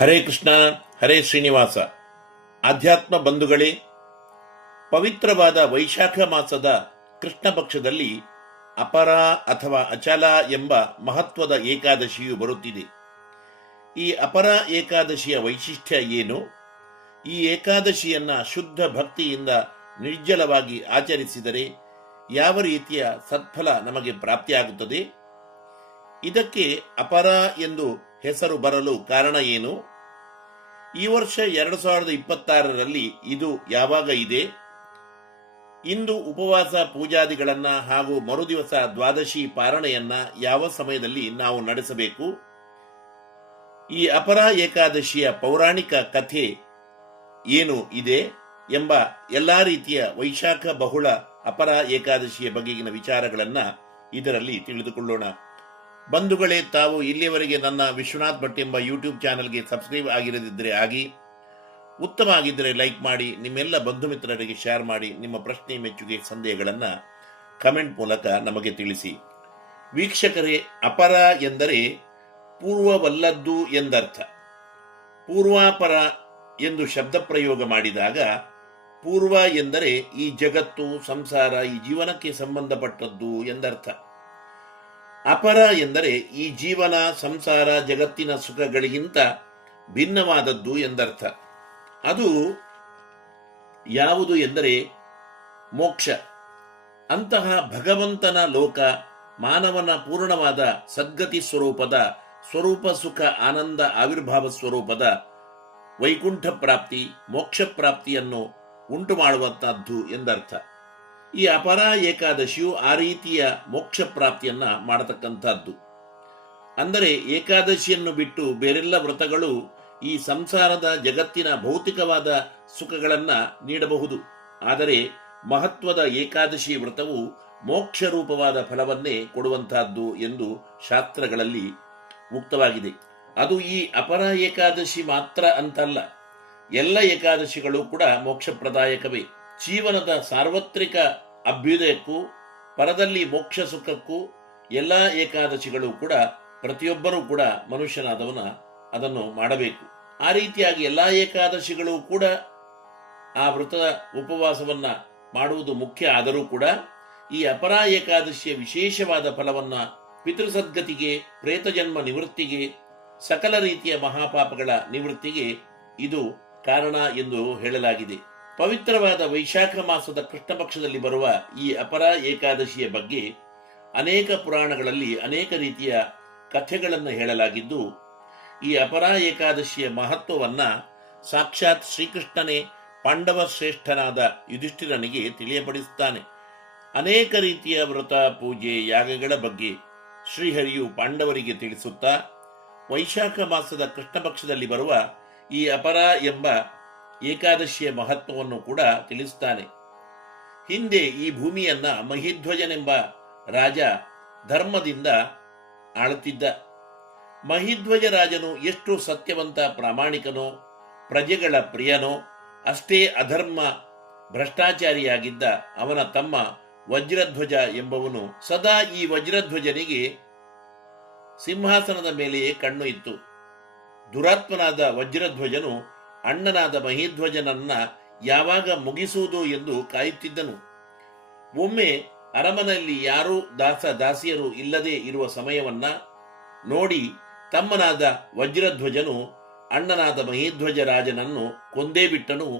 ಹರೇ ಕೃಷ್ಣ, ಹರೇ ಶ್ರೀನಿವಾಸ. ಆಧ್ಯಾತ್ಮ ಬಂಧುಗಳೇ, ಪವಿತ್ರವಾದ ವೈಶಾಖ ಮಾಸದ ಕೃಷ್ಣ ಪಕ್ಷದಲ್ಲಿ ಅಪರ ಅಥವಾ ಅಚಲ ಎಂಬ ಮಹತ್ವದ ಏಕಾದಶಿಯು ಬರುತ್ತಿದೆ. ಈ ಅಪರ ಏಕಾದಶಿಯ ವೈಶಿಷ್ಟ್ಯ ಏನು? ಈ ಏಕಾದಶಿಯನ್ನ ಶುದ್ಧ ಭಕ್ತಿಯಿಂದ ನಿರ್ಜಲವಾಗಿ ಆಚರಿಸಿದರೆ ಯಾವ ರೀತಿಯ ಸತ್ಫಲ ನಮಗೆ ಪ್ರಾಪ್ತಿಯಾಗುತ್ತದೆ? ಇದಕ್ಕೆ ಅಪರ ಎಂದು ಹೆಸರು ಬರಲು ಕಾರಣ ಏನು? ಈ ವರ್ಷ 2026ರಲ್ಲಿ ಇದು ಯಾವಾಗ ಇದೆ? ಇಂದು ಉಪವಾಸ ಪೂಜಾದಿಗಳನ್ನ ಹಾಗೂ ಮರುದಿವಸ ದ್ವಾದಶಿ ಪಾರಣೆಯನ್ನ ಯಾವ ಸಮಯದಲ್ಲಿ ನಾವು ನಡೆಸಬೇಕು? ಈ ಅಪರ ಏಕಾದಶಿಯ ಪೌರಾಣಿಕ ಕಥೆ ಏನು ಇದೆ ಎಂಬ ಎಲ್ಲಾ ರೀತಿಯ ವೈಶಾಖ ಬಹುಳ ಅಪರ ಏಕಾದಶಿಯ ಬಗೆಗಿನ ವಿಚಾರಗಳನ್ನ ಇದರಲ್ಲಿ ತಿಳಿದುಕೊಳ್ಳೋಣ. ಬಂಧುಗಳೇ, ತಾವು ಇಲ್ಲಿಯವರೆಗೆ ನನ್ನ ವಿಶ್ವನಾಥ್ ಭಟ್ ಎಂಬ ಯೂಟ್ಯೂಬ್ ಚಾನೆಲ್ಗೆ ಸಬ್ಸ್ಕ್ರೈಬ್ ಆಗಿರದಿದ್ದರೆ ಆಗಿ, ಉತ್ತಮ ಆಗಿದ್ದರೆ ಲೈಕ್ ಮಾಡಿ, ನಿಮ್ಮೆಲ್ಲ ಬಂಧು ಮಿತ್ರರಿಗೆ ಶೇರ್ ಮಾಡಿ, ನಿಮ್ಮ ಪ್ರಶ್ನೆ ಮೆಚ್ಚುಗೆ ಸಂದೇಹಗಳನ್ನು ಕಮೆಂಟ್ ಮೂಲಕ ನಮಗೆ ತಿಳಿಸಿ. ವೀಕ್ಷಕರೇ, ಅಪರ ಎಂದರೆ ಪೂರ್ವವಲ್ಲದ್ದು ಎಂದರ್ಥ. ಪೂರ್ವಾಪರ ಎಂದು ಶಬ್ದ ಪ್ರಯೋಗ ಮಾಡಿದಾಗ ಪೂರ್ವ ಎಂದರೆ ಈ ಜಗತ್ತು, ಸಂಸಾರ, ಈ ಜೀವನಕ್ಕೆ ಸಂಬಂಧಪಟ್ಟದ್ದು ಎಂದರ್ಥ. ಅಪರ ಎಂದರೆ ಈ ಜೀವನ, ಸಂಸಾರ, ಜಗತ್ತಿನ ಸುಖಗಳಿಗಿಂತ ಭಿನ್ನವಾದದ್ದು ಎಂದರ್ಥ. ಅದು ಯಾವುದು ಎಂದರೆ ಮೋಕ್ಷ. ಅಂತಹ ಭಗವಂತನ ಲೋಕ, ಮಾನವನ ಪೂರ್ಣವಾದ ಸದ್ಗತಿ ಸ್ವರೂಪದ ಸ್ವರೂಪ ಸುಖ ಆನಂದ ಆವಿರ್ಭಾವ ಸ್ವರೂಪದ ವೈಕುಂಠ ಪ್ರಾಪ್ತಿ, ಮೋಕ್ಷ ಪ್ರಾಪ್ತಿಯನ್ನು ಉಂಟು ಮಾಡುವಂತಹದ್ದು ಎಂದರ್ಥ. ಈ ಅಪರ ಏಕಾದಶಿಯು ಆ ರೀತಿಯ ಮೋಕ್ಷ ಪ್ರಾಪ್ತಿಯನ್ನ ಮಾಡತಕ್ಕಂಥದ್ದು. ಅಂದರೆ ಏಕಾದಶಿಯನ್ನು ಬಿಟ್ಟು ಬೇರೆಲ್ಲ ವ್ರತಗಳು ಈ ಸಂಸಾರದ ಜಗತ್ತಿನ ಭೌತಿಕವಾದ ಸುಖಗಳನ್ನ ನೀಡಬಹುದು. ಆದರೆ ಮಹತ್ವದ ಏಕಾದಶಿ ವ್ರತವು ಮೋಕ್ಷ ರೂಪವಾದ ಫಲವನ್ನೇ ಕೊಡುವಂತಹದ್ದು ಎಂದು ಶಾಸ್ತ್ರಗಳಲ್ಲಿ ಉಕ್ತವಾಗಿದೆ. ಅದು ಈ ಅಪರ ಏಕಾದಶಿ ಮಾತ್ರ ಅಂತಲ್ಲ, ಎಲ್ಲ ಏಕಾದಶಿಗಳು ಕೂಡ ಮೋಕ್ಷಪ್ರದಾಯಕವೇ. ಜೀವನದ ಸಾರ್ವತ್ರಿಕ ಅಭ್ಯುದಯಕ್ಕೂ ಪರದಲ್ಲಿ ಮೋಕ್ಷ ಸುಖಕ್ಕೂ ಎಲ್ಲ ಏಕಾದಶಿಗಳು ಕೂಡ ಪ್ರತಿಯೊಬ್ಬರೂ ಕೂಡ ಮನುಷ್ಯನಾದವನ ಅದನ್ನು ಮಾಡಬೇಕು. ಆ ರೀತಿಯಾಗಿ ಎಲ್ಲ ಏಕಾದಶಿಗಳು ಕೂಡ ಆ ವ್ರತದ ಉಪವಾಸವನ್ನ ಮಾಡುವುದು ಮುಖ್ಯ. ಆದರೂ ಕೂಡ ಈ ಅಪರ ಏಕಾದಶಿಯ ವಿಶೇಷವಾದ ಫಲವನ್ನ ಪಿತೃಸದ್ಗತಿಗೆ, ಪ್ರೇತ ಜನ್ಮ ನಿವೃತ್ತಿಗೆ, ಸಕಲ ರೀತಿಯ ಮಹಾಪಾಪಗಳ ನಿವೃತ್ತಿಗೆ ಇದು ಕಾರಣ ಎಂದು ಹೇಳಲಾಗಿದೆ. ಪವಿತ್ರವಾದ ವೈಶಾಖ ಮಾಸದ ಕೃಷ್ಣ ಪಕ್ಷದಲ್ಲಿ ಬರುವ ಈ ಅಪರ ಏಕಾದಶಿಯ ಬಗ್ಗೆ ಅನೇಕ ಪುರಾಣಗಳಲ್ಲಿ ಅನೇಕ ರೀತಿಯ ಕಥೆಗಳನ್ನು ಹೇಳಲಾಗಿದ್ದು, ಈ ಅಪರ ಏಕಾದಶಿಯ ಮಹತ್ವವನ್ನ ಸಾಕ್ಷಾತ್ ಶ್ರೀಕೃಷ್ಣನೇ ಪಾಂಡವ ಶ್ರೇಷ್ಠನಾದ ಯುಧಿಷ್ಠಿರನಿಗೆ ತಿಳಿಯಪಡಿಸುತ್ತಾನೆ. ಅನೇಕ ರೀತಿಯ ವ್ರತ, ಪೂಜೆ, ಯಾಗಗಳ ಬಗ್ಗೆ ಶ್ರೀಹರಿಯು ಪಾಂಡವರಿಗೆ ತಿಳಿಸುತ್ತಾ ವೈಶಾಖ ಮಾಸದ ಕೃಷ್ಣ ಪಕ್ಷದಲ್ಲಿ ಬರುವ ಈ ಅಪರ ಎಂಬ ಏಕಾದಶಿಯ ಮಹತ್ವವನ್ನು ಕೂಡ ತಿಳಿಸುತ್ತಾನೆ. ಹಿಂದೆ ಈ ಭೂಮಿಯನ್ನ ಮಹಿಧ್ವಜನೆಂಬ ರಾಜ ಧರ್ಮದಿಂದ ಆಳುತ್ತಿದ್ದ. ಮಹಿಧ್ವಜ ರಾಜನು ಎಷ್ಟು ಸತ್ಯವಂತ, ಪ್ರಾಮಾಣಿಕನೋ, ಪ್ರಜೆಗಳ ಪ್ರಿಯನೋ, ಅಷ್ಟೇ ಅಧರ್ಮ ಭ್ರಷ್ಟಾಚಾರಿಯಾಗಿದ್ದ ಅವನ ತಮ್ಮ ವಜ್ರಧ್ವಜ ಎಂಬವನು ಸದಾ ಈ ವಜ್ರಧ್ವಜನಿಗೆ ಸಿಂಹಾಸನದ ಮೇಲೆಯೇ ಕಣ್ಣು ಇತ್ತು. ದುರಾತ್ಮನಾದ ವಜ್ರಧ್ವಜನು ಅಣ್ಣನಾದ ಮಹಿಧ್ವಜನನ್ನ ಯಾವಾಗ ಮುಗಿಸುವುದು ಎಂದು ಕಾಯುತ್ತಿದ್ದನು. ಒಮ್ಮೆ ಅರಮನೆಯಲ್ಲಿ ಯಾರೂ ದಾಸಿಯರು ಇಲ್ಲದೆ ಇರುವ ಸಮಯವನ್ನ ನೋಡಿ ತಮ್ಮನಾದ ವಜ್ರಧ್ವಜನು ಅಣ್ಣನಾದ ಮಹಿಧ್ವಜ ರಾಜನನ್ನು ಕೊಂದೇ ಬಿಟ್ಟನು.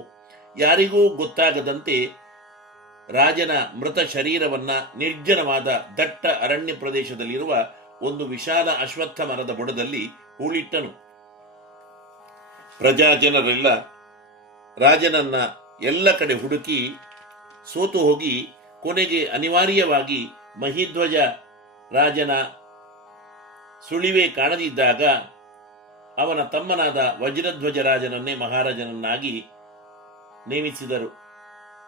ಯಾರಿಗೂ ಗೊತ್ತಾಗದಂತೆ ರಾಜನ ಮೃತ ಶರೀರವನ್ನ ನಿರ್ಜನವಾದ ದಟ್ಟ ಅರಣ್ಯ ಪ್ರದೇಶದಲ್ಲಿರುವ ಒಂದು ವಿಶಾಲ ಅಶ್ವತ್ಥ ಮರದ ಬುಡದಲ್ಲಿ ಹೂಳಿಟ್ಟನು. ಪ್ರಜಾಜನರೆಲ್ಲ ರಾಜನನ್ನ ಎಲ್ಲ ಕಡೆ ಹುಡುಕಿ ಸೋತು ಹೋಗಿ ಕೊನೆಗೆ ಅನಿವಾರ್ಯವಾಗಿ ಮಹಿಧ್ವಜ ರಾಜನ ಸುಳಿವೆ ಕಾಣದಿದ್ದಾಗ ಅವನ ತಮ್ಮನಾದ ವಜ್ರಧ್ವಜ ರಾಜನನ್ನೇ ಮಹಾರಾಜನನ್ನಾಗಿ ನೇಮಿಸಿದರು.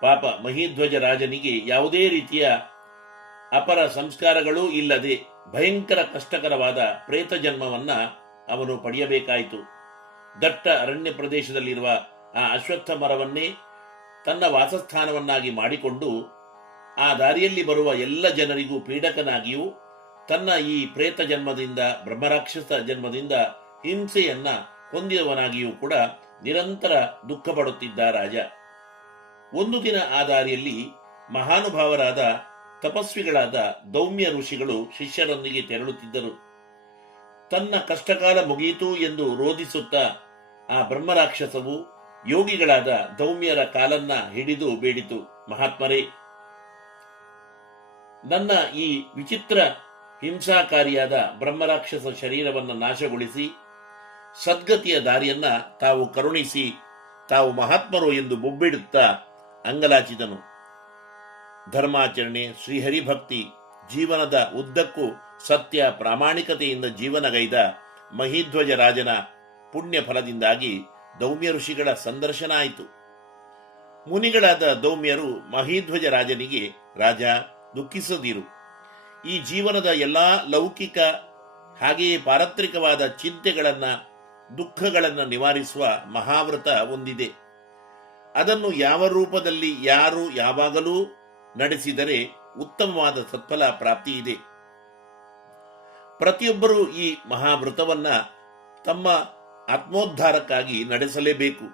ಪಾಪ ಮಹಿಧ್ವಜ ರಾಜನಿಗೆ ಯಾವುದೇ ರೀತಿಯ ಅಪರ ಸಂಸ್ಕಾರಗಳೂ ಇಲ್ಲದೆ ಭಯಂಕರ ಕಷ್ಟಕರವಾದ ಪ್ರೇತ ಜನ್ಮವನ್ನ ಅವನು ಪಡೆಯಬೇಕಾಯಿತು. ದಟ್ಟ ಅರಣ್ಯ ಪ್ರದೇಶದಲ್ಲಿರುವ ಆ ಅಶ್ವತ್ಥ ಮರವನ್ನೇ ತನ್ನ ವಾಸಸ್ಥಾನವನ್ನಾಗಿ ಮಾಡಿಕೊಂಡು ಆ ದಾರಿಯಲ್ಲಿ ಬರುವ ಎಲ್ಲ ಜನರಿಗೂ ಪೀಡಕನಾಗಿಯೂ ತನ್ನ ಈ ಪ್ರೇತ ಜನ್ಮದಿಂದ, ಬ್ರಹ್ಮರಾಕ್ಷಸ ಜನ್ಮದಿಂದ ಹಿಂಸೆಯನ್ನ ಹೊಂದಿದವನಾಗಿಯೂ ಕೂಡ ನಿರಂತರ ದುಃಖ ಪಡುತ್ತಿದ್ದ ರಾಜ. ಒಂದು ದಿನ ಆ ದಾರಿಯಲ್ಲಿ ಮಹಾನುಭಾವರಾದ ತಪಸ್ವಿಗಳಾದ ದೌಮ್ಯ ಋಷಿಗಳು ಶಿಷ್ಯರೊಂದಿಗೆ ತೆರಳುತ್ತಿದ್ದರು. ತನ್ನ ಕಷ್ಟಕಾಲ ಮುಗಿಯಿತು ಎಂದು ರೋಧಿಸುತ್ತಾ ಆ ಬ್ರಹ್ಮರಾಕ್ಷಸವು ಯೋಗಿಗಳಾದ ದೌಮ್ಯರ ಕಾಲನ್ನ ಹಿಡಿದು ಬೇಡಿತು, ಮಹಾತ್ಮರೇ, ನನ್ನ ಈ ವಿಚಿತ್ರ ಹಿಂಸಾಕಾರಿಯಾದ ಬ್ರಹ್ಮರಾಕ್ಷಸ ಶರೀರವನ್ನು ನಾಶಗೊಳಿಸಿ ಸದ್ಗತಿಯ ದಾರಿಯನ್ನ ತಾವು ಕರುಣಿಸಿ, ತಾವು ಮಹಾತ್ಮರು ಎಂದು ಬೊಬ್ಬಿಡುತ್ತಾ ಅಂಗಲಾಚಿದನು. ಧರ್ಮಾಚರಣೆ, ಶ್ರೀಹರಿಭಕ್ತಿ, ಜೀವನದ ಉದ್ದಕ್ಕೂ ಸತ್ಯ ಪ್ರಾಮಾಣಿಕತೆಯಿಂದ ಜೀವನಗೈದ ಮಹಿಧ್ವಜ ರಾಜನ ಪುಣ್ಯ ಫಲದಿಂದಾಗಿ ದೌಮ್ಯ ಋಷಿಗಳ ಸಂದರ್ಶನ ಆಯಿತು. ಮುನಿಗಳಾದ ದೌಮ್ಯರು ಮಹಿಧ್ವಜ ರಾಜನಿಗೆ, ರಾಜ, ದುಃಖಿಸದಿರು. ಈ ಜೀವನದ ಎಲ್ಲಾ ಲೌಕಿಕ ಹಾಗೆಯೇ ಪಾರತ್ರಿಕವಾದ ಚಿಂತೆಗಳನ್ನ, ದುಃಖಗಳನ್ನ ನಿವಾರಿಸುವ ಮಹಾವ್ರತ ಒಂದಿದೆ. ಅದನ್ನು ಯಾವ ರೂಪದಲ್ಲಿ ಯಾರು ಯಾವಾಗಲೂ ನಡೆಸಿದರೆ ಉತ್ತಮವಾದ ಸತ್ಫಲ ಪ್ರಾಪ್ತಿ ಇದೆ. ಪ್ರತಿಯೊಬ್ಬರೂ ಈ ಮಹಾವ್ರತವನ್ನ ತಮ್ಮ ಆತ್ಮೋದ್ಧಾರಕ್ಕಾಗಿ ನಡೆಸಲೇಬೇಕು.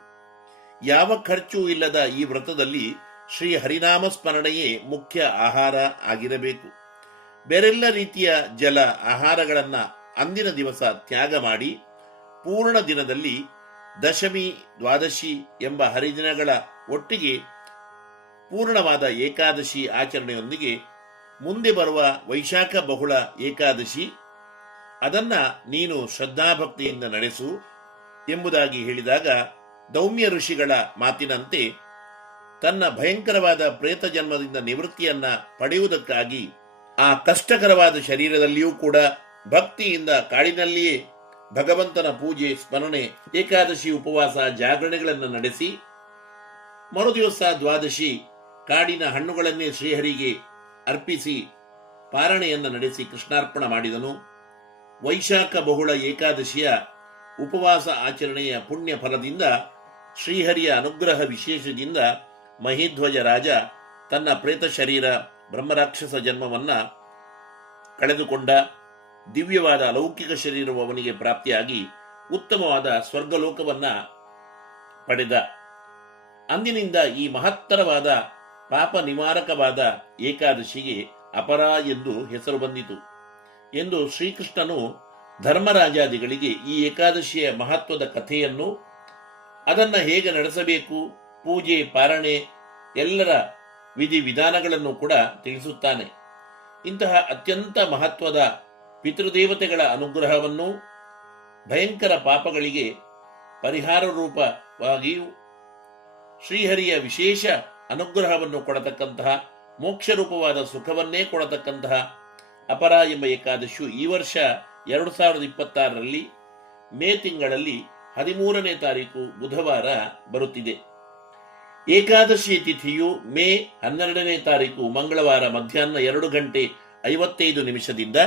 ಯಾವ ಖರ್ಚು ಇಲ್ಲದ ಈ ವ್ರತದಲ್ಲಿ ಶ್ರೀ ಹರಿನಾಮ ಸ್ಮರಣೆಯೇ ಮುಖ್ಯ ಆಹಾರ ಆಗಿರಬೇಕು. ಬೇರೆಲ್ಲ ರೀತಿಯ ಜಲ ಆಹಾರಗಳನ್ನ ಅಂದಿನ ದಿವಸ ತ್ಯಾಗ ಮಾಡಿ ಪೂರ್ಣ ದಿನದಲ್ಲಿ ದಶಮಿ, ದ್ವಾದಶಿ ಎಂಬ ಹರಿದಿನಗಳ ಒಟ್ಟಿಗೆ ಪೂರ್ಣವಾದ ಏಕಾದಶಿ ಆಚರಣೆಯೊಂದಿಗೆ ಮುಂದೆ ಬರುವ ವೈಶಾಖ ಬಹುಳ ಏಕಾದಶಿ ಅದನ್ನ ನೀನು ಶ್ರದ್ಧಾಭಕ್ತಿಯಿಂದ ನಡೆಸು ಎಂಬುದಾಗಿ ಹೇಳಿದಾಗ, ದೌಮ್ಯ ಋಷಿಗಳ ಮಾತಿನಂತೆ ತನ್ನ ಭಯಂಕರವಾದ ಪ್ರೇತ ಜನ್ಮದಿಂದ ನಿವೃತ್ತಿಯನ್ನ ಪಡೆಯುವುದಕ್ಕಾಗಿ ಆ ಕಷ್ಟಕರವಾದ ಶರೀರದಲ್ಲಿಯೂ ಕೂಡ ಭಕ್ತಿಯಿಂದ ಕಾಡಿನಲ್ಲಿಯೇ ಭಗವಂತನ ಪೂಜೆ, ಸ್ಮರಣೆ, ಏಕಾದಶಿ ಉಪವಾಸ, ಜಾಗರಣೆಗಳನ್ನು ನಡೆಸಿ ಮರುದಿವಸ ದ್ವಾದಶಿ ಕಾಡಿನ ಹಣ್ಣುಗಳನ್ನೇ ಶ್ರೀಹರಿಗೆ ಅರ್ಪಿಸಿ ಪಾರಣೆಯನ್ನು ನಡೆಸಿ ಕೃಷ್ಣಾರ್ಪಣ ಮಾಡಿದನು. ವೈಶಾಖ ಬಹುಳ ಏಕಾದಶಿಯ ಉಪವಾಸ ಆಚರಣೆಯ ಪುಣ್ಯ ಫಲದಿಂದ ಶ್ರೀಹರಿಯ ಅನುಗ್ರಹ ವಿಶೇಷದಿಂದ ಮಹಿಧ್ವಜ ರಾಜ ತನ್ನ ಪ್ರೇತ ಶರೀರ ಬ್ರಹ್ಮರಾಕ್ಷಸ ಜನ್ಮವನ್ನ ಕಳೆದುಕೊಂಡ. ದಿವ್ಯವಾದ ಅಲೌಕಿಕ ಶರೀರವು ಅವನಿಗೆ ಪ್ರಾಪ್ತಿಯಾಗಿ ಉತ್ತಮವಾದ ಸ್ವರ್ಗಲೋಕವನ್ನ ಪಡೆದ. ಅಂದಿನಿಂದ ಈ ಮಹತ್ತರವಾದ ಪಾಪ ನಿವಾರಕವಾದ ಏಕಾದಶಿಗೆ ಅಪರ ಎಂದು ಹೆಸರು ಬಂದಿತು ಎಂದು ಶ್ರೀಕೃಷ್ಣನು ಧರ್ಮರಾಜಾದಿಗಳಿಗೆ ಈ ಏಕಾದಶಿಯ ಮಹತ್ವದ ಕಥೆಯನ್ನು, ಅದನ್ನ ಹೇಗೆ ನಡೆಸಬೇಕು, ಪೂಜೆ, ಪಾರಣೆ, ಎಲ್ಲರ ವಿಧಿ ವಿಧಾನಗಳನ್ನು ಕೂಡ ತಿಳಿಸುತ್ತಾನೆ. ಇಂತಹ ಅತ್ಯಂತ ಮಹತ್ವದ ಪಿತೃದೇವತೆಗಳ ಅನುಗ್ರಹವನ್ನು, ಭಯಂಕರ ಪಾಪಗಳಿಗೆ ಪರಿಹಾರ ರೂಪವಾಗಿಯೂ ಶ್ರೀಹರಿಯ ವಿಶೇಷ ಅನುಗ್ರಹವನ್ನು ಕೊಡತಕ್ಕಂತಹ, ಮೋಕ್ಷ ರೂಪವಾದ ಸುಖವನ್ನೇ ಕೊಡತಕ್ಕಂತಹ ಅಪರ ಎಂಬ ಏಕಾದಶಿಯು ಈ ವರ್ಷ 2026ರಲ್ಲಿ ಮೇ ತಿಂಗಳಲ್ಲಿ 13ನೇ ತಾರೀಕು ಬುಧವಾರ ಬರುತ್ತಿದೆ. ಏಕಾದಶಿ ತಿಥಿಯು ಮೇ 12ನೇ ತಾರೀಕು ಮಂಗಳವಾರ ಮಧ್ಯಾಹ್ನ 2:55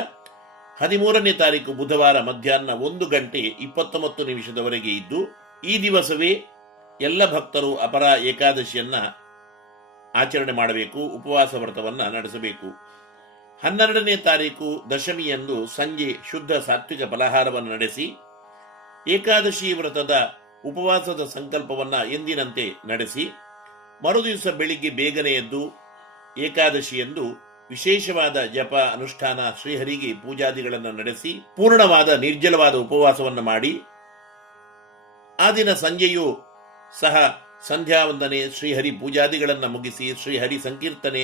13ನೇ ತಾರೀಕು ಬುಧವಾರ ಮಧ್ಯಾಹ್ನ 1:29 ಇದ್ದು, ಈ ದಿವಸವೇ ಎಲ್ಲ ಭಕ್ತರು ಅಪರ ಏಕಾದಶಿಯನ್ನ ಆಚರಣೆ ಮಾಡಬೇಕು, ಉಪವಾಸ ವ್ರತವನ್ನ ನಡೆಸಬೇಕು. 12ನೇ ತಾರೀಕು ದಶಮಿಯಂದು ಸಂಜೆ ಶುದ್ಧ ಸಾತ್ವಿಕ ಫಲಹಾರವನ್ನು ನಡೆಸಿ ಏಕಾದಶಿ ವ್ರತದ ಉಪವಾಸದ ಸಂಕಲ್ಪವನ್ನ ಎಂದಿನಂತೆ ನಡೆಸಿ ಮರುದಿವಸ ಬೆಳಿಗ್ಗೆ ಬೇಗನೆ ಎದ್ದು ಏಕಾದಶಿಯಂದು ವಿಶೇಷವಾದ ಜಪ, ಅನುಷ್ಠಾನ, ಶ್ರೀಹರಿಗೆ ಪೂಜಾದಿಗಳನ್ನು ನಡೆಸಿ ಪೂರ್ಣವಾದ ನಿರ್ಜಲವಾದ ಉಪವಾಸವನ್ನು ಮಾಡಿ ಆ ದಿನ ಸಂಜೆಯೂ ಸಹ ಸಂಧ್ಯಾವಂದನೆ, ಶ್ರೀಹರಿ ಪೂಜಾದಿಗಳನ್ನು ಮುಗಿಸಿ ಶ್ರೀಹರಿ ಸಂಕೀರ್ತನೆ,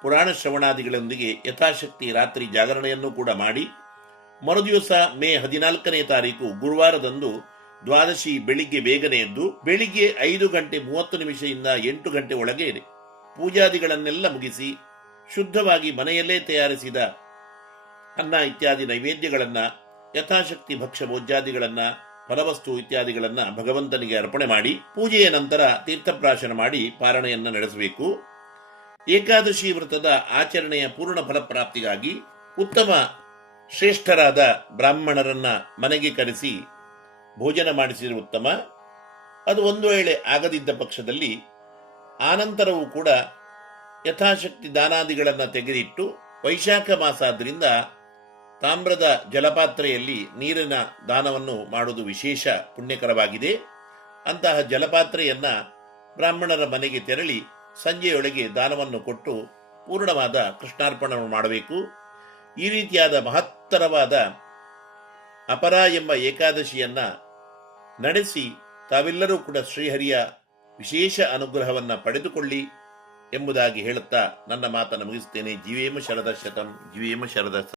ಪುರಾಣ ಶ್ರವಣಾದಿಗಳೊಂದಿಗೆ ಯಥಾಶಕ್ತಿ ರಾತ್ರಿ ಜಾಗರಣೆಯನ್ನು ಕೂಡ ಮಾಡಿ ಮರುದಿವಸ ಮೇ 14ನೇ ತಾರೀಕು ಗುರುವಾರದಂದು ದ್ವಾದಶಿ ಬೆಳಿಗ್ಗೆ ಬೇಗನೆ ಎದ್ದು ಬೆಳಿಗ್ಗೆ 5:30 8 ಗಂಟೆ ಒಳಗೆ ಪೂಜಾದಿಗಳನ್ನೆಲ್ಲ ಮುಗಿಸಿ ಶುದ್ಧವಾಗಿ ಮನೆಯಲ್ಲೇ ತಯಾರಿಸಿದ ಅನ್ನ ಇತ್ಯಾದಿ ನೈವೇದ್ಯಗಳನ್ನ, ಯಥಾಶಕ್ತಿ ಭಕ್ಷ್ಯ ಭೋಜ್ಯಾದಿಗಳನ್ನ, ಫಲವಸ್ತು ಇತ್ಯಾದಿಗಳನ್ನ ಭಗವಂತನಿಗೆ ಅರ್ಪಣೆ ಮಾಡಿ ಪೂಜೆಯ ನಂತರ ತೀರ್ಥಪ್ರಾಶನ ಮಾಡಿ ಪಾರಣೆಯನ್ನ ನಡೆಸಬೇಕು. ಏಕಾದಶಿ ವ್ರತದ ಆಚರಣೆಯ ಪೂರ್ಣ ಫಲಪ್ರಾಪ್ತಿಗಾಗಿ ಉತ್ತಮ ಶ್ರೇಷ್ಠರಾದ ಬ್ರಾಹ್ಮಣರನ್ನ ಮನೆಗೆ ಕರೆಸಿ ಭೋಜನ ಮಾಡಿಸಿದರೆ ಉತ್ತಮ. ಅದು ಒಂದು ವೇಳೆ ಆಗದಿದ್ದ ಪಕ್ಷದಲ್ಲಿ ಆನಂತರವೂ ಕೂಡ ಯಥಾಶಕ್ತಿ ದಾನಾದಿಗಳನ್ನು ತೆಗೆದಿಟ್ಟು, ವೈಶಾಖ ಮಾಸ ಆದ್ರಿಂದ ತಾಮ್ರದ ಜಲಪಾತ್ರೆಯಲ್ಲಿ ನೀರಿನ ದಾನವನ್ನು ಮಾಡುವುದು ವಿಶೇಷ ಪುಣ್ಯಕರವಾಗಿದೆ. ಅಂತಹ ಜಲಪಾತ್ರೆಯನ್ನು ಬ್ರಾಹ್ಮಣರ ಮನೆಗೆ ತೆರಳಿ ಸಂಜೆಯೊಳಗೆ ದಾನವನ್ನು ಕೊಟ್ಟು ಪೂರ್ಣವಾದ ಕೃಷ್ಣಾರ್ಪಣವನ್ನು ಮಾಡಬೇಕು. ಈ ರೀತಿಯಾದ ಮಹತ್ತರವಾದ ಅಪರ ಎಂಬ ಏಕಾದಶಿಯನ್ನು ನಡೆಸಿ ತಾವೆಲ್ಲರೂ ಕೂಡ ಶ್ರೀಹರಿಯ ವಿಶೇಷ ಅನುಗ್ರಹವನ್ನು ಪಡೆದುಕೊಳ್ಳಿ ಎಂಬುದಾಗಿ ಹೇಳುತ್ತಾ ನನ್ನ ಮಾತನ್ನು ಮುಗಿಸ್ತೇನೆ. ಜೀವೇಮ ಶರದ ಶತಂ, ಜೀವೇಮ ಶರದ